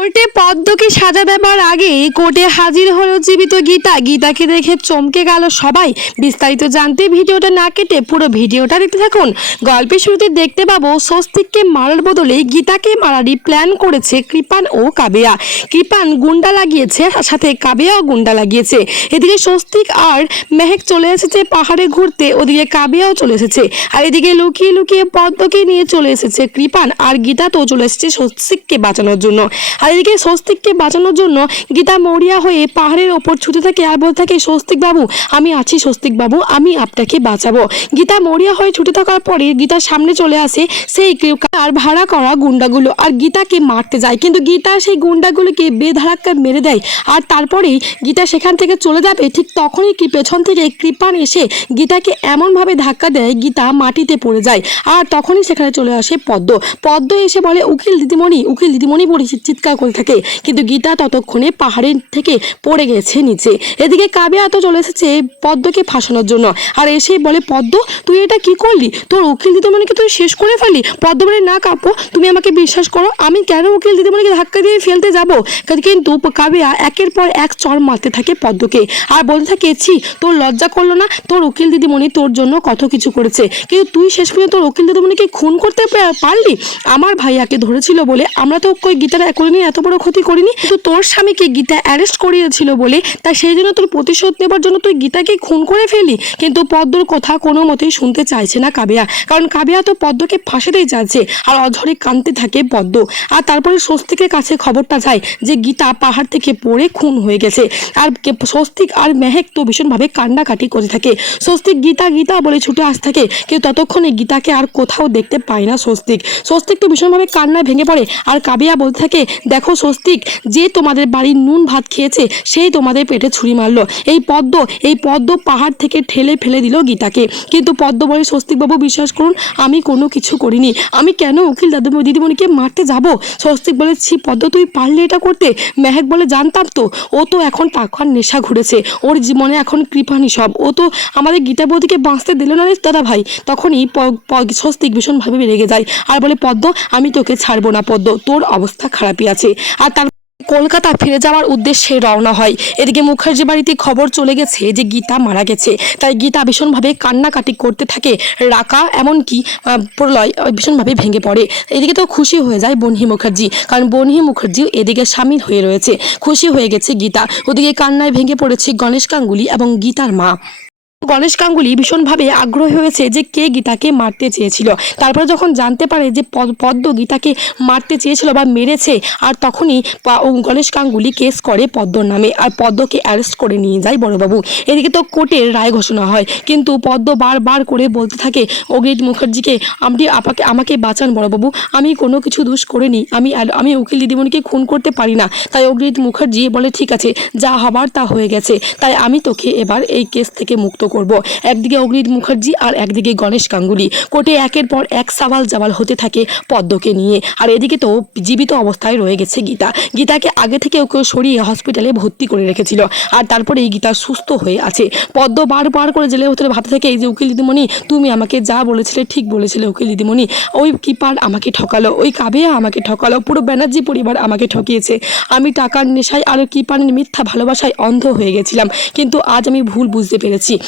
কোর্টে পদ্মকে সাজা দেবার আগে কোর্টে হাজির হলো জীবিত গীতা। গীতাকে দেখে চমকে গেল সবাই। বিস্তারিত জানতে ভিডিওটা না কেটে পুরো ভিডিওটা দেখতে থাকুন। গল্পের শুরুতে দেখতে পাবো স্বস্তিককে মারার বদলে গীতাকে মারারই প্ল্যান করেছে কৃপান ও কাবেয়া। কৃপান গুন্ডা লাগিয়েছে, সাথে কাবেয়াও গুন্ডা লাগিয়েছে। এদিকে স্বস্তিক আর মেহেক চলে এসেছে পাহাড়ে ঘুরতে, ওদিকে কাবেয়াও চলে এসেছে। আর এদিকে লুকিয়ে লুকিয়ে পদ্মকে নিয়ে চলে এসেছে কৃপান। আর গীতা তো চলে এসেছে স্বস্তিককে বাঁচানোর জন্য। এদিকে স্বস্তিককে বাঁচানোর জন্য গীতা মরিয়া হয়ে পাহাড়ের ওপর ছুটে থাকে আর বলতে থাকে, স্বস্তিক বাবু, আমি আছি, স্বস্তিক বাবু, আমি আপনাকে বাঁচাবো। গীতা মরিয়া হয়ে ছুটে থাকার পরে গীতার সামনে চলে আসে সেই আর ভাড়া করা গুন্ডাগুলো। আর গীতাকে মারতে যায়, কিন্তু গীতা সেই গুন্ডাগুলোকে বেধারাক্কা মেরে দেয়। আর তারপরেই গীতা সেখান থেকে চলে যাবে। ঠিক তখনই কি পেছন থেকে কৃপান এসে গীতাকে এমনভাবে ধাক্কা দেয়, গীতা মাটিতে পড়ে যায়। আর তখনই সেখানে চলে আসে পদ্ম। পদ্ম এসে বলে, উকিল দিদিমণি উকিল দিদিমণি বলে চিৎকার করে থাকে, কিন্তু গীতা ততক্ষণে পাহাড়ের থেকে পড়ে গেছে নিচে। এদিকে কাবিয়া তো চলে এসেছে পদ্মকে ফাঁসানোর জন্য। আর এসেই বলে, পদ্ম, তুই এটা কি করলি? তোর উকিল দিদিমণিকে তুই শেষ করে ফেলি পদ্ম বলে, না কাপো তুমি আমাকে বিশ্বাস করো, আমি কেন উকিল দিদিমণিকে ধাক্কা দিয়ে ফেলতে যাব? কিন্তু কাবিয়া একের পর এক চর মারতে থাকে পদ্মকে। আর বলতে থাকে, ছি, তোর লজ্জা করল না? তোর উকিল দিদিমণি তোর জন্য কত কিছু করেছে। কিন্তু তুই শেষ পর্যন্ত তোর উকিল দিদিমণিকে খুন করতে পারলি? আমার ভাইয়াকে ধরেছিল বলে আমরা তো কই গীতার করিনি এত বড় ক্ষতি করিনি, কিন্তু তোর স্বামীকে গীতা অ্যারেস্ট করিয়েছিল বলে তাই সেই জন্য তোর প্রতিশোধ নেবার জন্য তুই গীতাকে খুন করে ফেলি কিন্তু পদ্মর কথা কোনো মতেই শুনতে চাইছে না কাবিয়া। কারণ কাবিয়া তো পদ্মকে ফাঁসাতেই চাইছে আর অঝরে কাঁদতে থাকে পদ্ম। আর তারপরে স্বস্তিকের কাছে খবরটা যায় যে গীতা পাহাড় থেকে পড়ে খুন হয়ে গেছে। আর স্বস্তিক আর মেহেক তো ভীষণভাবে কান্নাকাটি করে থাকে। স্বস্তিক গীতা গীতা বলে ছুটে আসতে থাকে, কিন্তু ততক্ষণে গীতাকে আর কোথাও দেখতে পায় না স্বস্তিক। স্বস্তিক তো ভীষণভাবে কান্নায় ভেঙে পড়ে, আর কাবিয়া বলতে থাকে দেখো স্বস্তিক, যে তোমাদের বাড়ির নুন ভাত খেয়েছে, সেই তোমাদের পেটে ছুরি মারলো। এই পদ্ম এই পদ্ম পাহাড় থেকে ঠেলে ফেলে দিল গীতাকে। কিন্তু পদ্ম বলে, স্বস্তিকবাবু, বিশ্বাস করুন, আমি কোনো কিছু করিনি। আমি কেন উকিল দাদু দিদিমণিকে মারতে যাব? স্বস্তিক বলে, ছি পদ্ম, তুই পারলে এটা করতে? মেহেক বলে, জানতাম তো। ও তো এখন পাখার নেশা ঘুরেছে। ওর জীবনে এখন কৃপানি সব। ও তো আমাদের গীতা বৌদিকে বাঁচতে দিল না রে দাদা ভাই তখনই প- প- স্বস্তিক ভীষণভাবে রেগে যায়। আর বলে, পদ্ম, আমি তোকে ছাড়বো না, পদ্ম। তোর অবস্থা খারাপই আছে। আর তার কলকাতা ফিরে যাওয়ার উদ্দেশ্যে রওনা হয়। এদিকে মুখার্জি বাড়িতে খবর চলে গেছে যে, গীতা মারা গেছে। তাই গীতা ভীষণভাবে কান্নাকাটি করতে থাকে। রাকা এমনকি প্রলয় ভীষণভাবে ভেঙে পড়ে। এদিকে তো খুশি হয়ে যায় বনহি মুখার্জি। কারণ বনহি মুখার্জিও এদিকে সামিল হয়ে রয়েছে। খুশি হয়ে গেছে গীতা। ওদিকে কান্নায় ভেঙে পড়েছে গণেশ গাঙ্গুলি এবং গীতার মা। গণেশ গাঙ্গুলি ভীষণভাবে আগ্রহী হয়েছে যে কে গীতাকে মারতে চেয়েছিল। তারপরে যখন জানতে পারে যে পদ- পদ্ম গীতাকে মারতে চেয়েছিল বা মেরেছে, আর তখনই গণেশ গাঙ্গুলি কেস করে পদ্মর নামে, আর পদ্মকে অ্যারেস্ট করে নিয়ে যায় বড়বাবু। এদিকে তো কোর্টের রায় ঘোষণা হয়, কিন্তু পদ্ম বারবার করে বলতে থাকে অগ্রিত মুখার্জিকে, আপনি আপাকে আমাকে বাঁচান বড়বাবু, আমি কোনো কিছু দোষ করিনি, আমি আমি উকিল দিদিমণিকে খুন করতে পারি না। তাই অগ্রিত মুখার্জি বলে, ঠিক আছে, যা হবার তা হয়ে গেছে, তাই আমি তোকে এবার এই কেস থেকে মুক্ত করব। একদিকে অগ্নিত মুখার্জি আর একদিকে গণেশ গাঙ্গুলি। কোর্টে একের পর এক সাবাল জাবাল হতে থাকে পদ্মকে নিয়ে। আর এদিকে তো জীবিত অবস্থায় রয়ে গেছে গীতা। গীতাকে আগে থেকে ওকে সরিয়ে হসপিটালে ভর্তি করে রেখেছিল। আর তারপরে এই গীতা সুস্থ হয়ে আছে। পদ্ম বারবার করে জেলের ভেতরে ভাবতে থাকে, এই যে উকিল দিদিমণি, তুমি আমাকে যা বলেছিলে, ঠিক বলেছিলে উকিল দিদিমণি। ওই কিপার আমাকে ঠকালো, ওই কাবেয়া আমাকে ঠকালো, পুরো ব্যানার্জি পরিবার আমাকে ঠকিয়েছে। আমি টাকার নেশায় আর কিপারের মিথ্যা ভালোবাসায় অন্ধ হয়ে গেছিলাম। কিন্তু আজ আমি ভুল বুঝতে পেরেছি।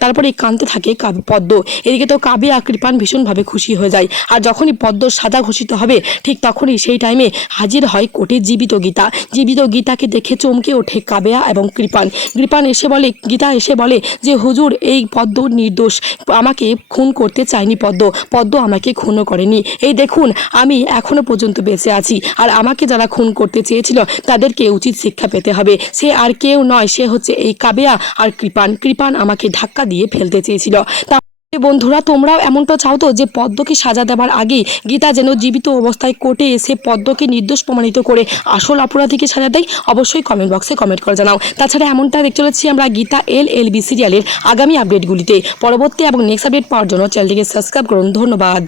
তারপরে কাঁদতে থাকে পদ্ম। এদিকে তো কাবে আর কৃপান ভীষণভাবে খুশি হয়ে যায়। আর যখনই পদ্ম সাজা ঘোষিত হবে, ঠিক তখনই সেই টাইমে হাজির হয় কোর্টে জীবিত গীতা। জীবিত গীতাকে দেখে চমকে ওঠে কাবেয়া এবং কৃপান। কৃপান এসে বলে, গীতা এসে বলে যে, হুজুর, এই পদ্ম নির্দোষ। আমাকে খুন করতে চায়নি পদ্ম। পদ্ম আমাকে খুনও করেনি। এই দেখুন, আমি এখনও পর্যন্ত বেঁচে আছি। আর আমাকে যারা খুন করতে চেয়েছিল, তাদেরকে উচিত শিক্ষা পেতে হবে। সে আর কেউ নয়, সে হচ্ছে এই কাবেয়া আর কৃপান। কৃপান আমাকে ধাক্কা দিয়ে ফেলতে চেয়েছিল। তা বন্ধুরা, তোমরাও এমনটা চাও তো যে পদ্মকে সাজা দেবার আগে গীতা যেন জীবিত অবস্থায় কোর্টে এসে পদ্মকে নির্দোষ প্রমাণিত করে আসল অপরাধীকে সাজা দেয়, অবশ্যই কমেন্ট বক্সে কমেন্ট করে জানাও। তাছাড়া এমনটা দেখতে চলেছি আমরা গীতা এল এল বি সিরিয়ালের আগামী আপডেটগুলিতে পরবর্তী এবং নেক্সট আপডেট পাওয়ার জন্য চ্যানেলটিকে সাবস্ক্রাইব করুন। ধন্যবাদ।